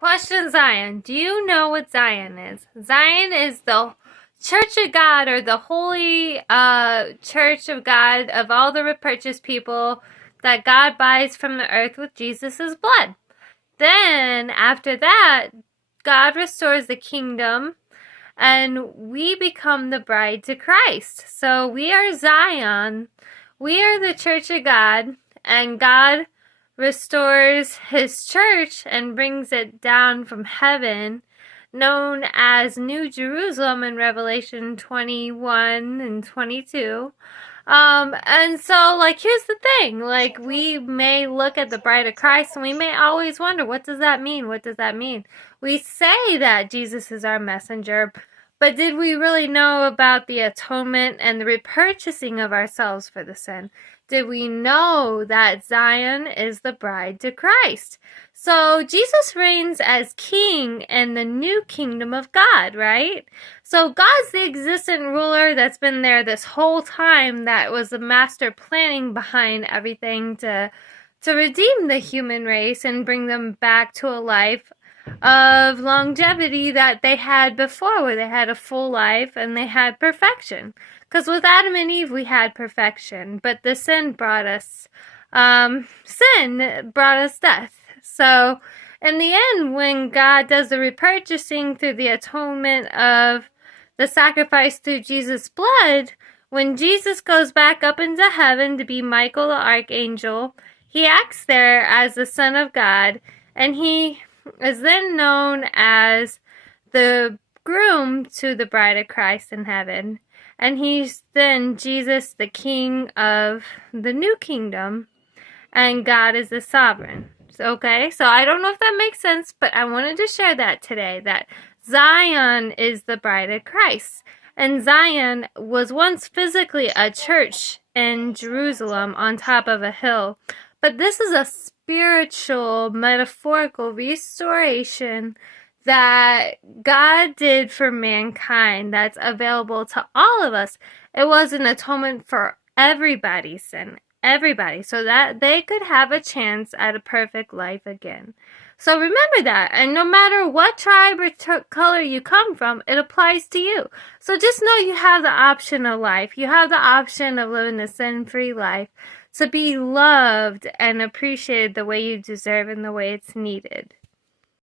Question, Zion. Do you know what Zion is? Zion is the Church of God, or the holy Church of God, of all the repurchased people that God buys from the earth with Jesus' blood. Then, after that, God restores the kingdom and we become the bride to Christ. So we are Zion. We are the church of God, and God restores his church and brings it down from heaven, known as New Jerusalem in Revelation 21 and 22. And so, like, here's the thing. Like, we may look at the bride of Christ and we may always wonder, what does that mean? What does that mean? We say that Jesus is our messenger, but did we really know about the atonement and the repurchasing of ourselves for the sin? Did we know that Zion is the bride to Christ? So Jesus reigns as king in the new kingdom of God, right? So God's the existent ruler that's been there this whole time, that was the master planning behind everything to redeem the human race and bring them back to a life of longevity that they had before, where they had a full life and they had perfection. Because with Adam and Eve, we had perfection, but the sin brought us death. So in the end, when God does the repurchasing through the atonement of the sacrifice through Jesus' blood, when Jesus goes back up into heaven to be Michael the archangel, he acts there as the Son of God, and he is then known as the groom to the bride of Christ in heaven. And he's then Jesus, the king of the new kingdom, and God is the sovereign. Okay, so I don't know if that makes sense, but I wanted to share that today, that Zion is the bride of Christ. And Zion was once physically a church in Jerusalem on top of a hill. But this is a spiritual, metaphorical restoration that God did for mankind, that's available to all of us. It was an atonement for everybody's sin, everybody, so that they could have a chance at a perfect life again. So remember that, and no matter what tribe or color you come from, it applies to you. So just know you have the option of life. You have the option of living a sin-free life, to be loved and appreciated the way you deserve and the way it's needed.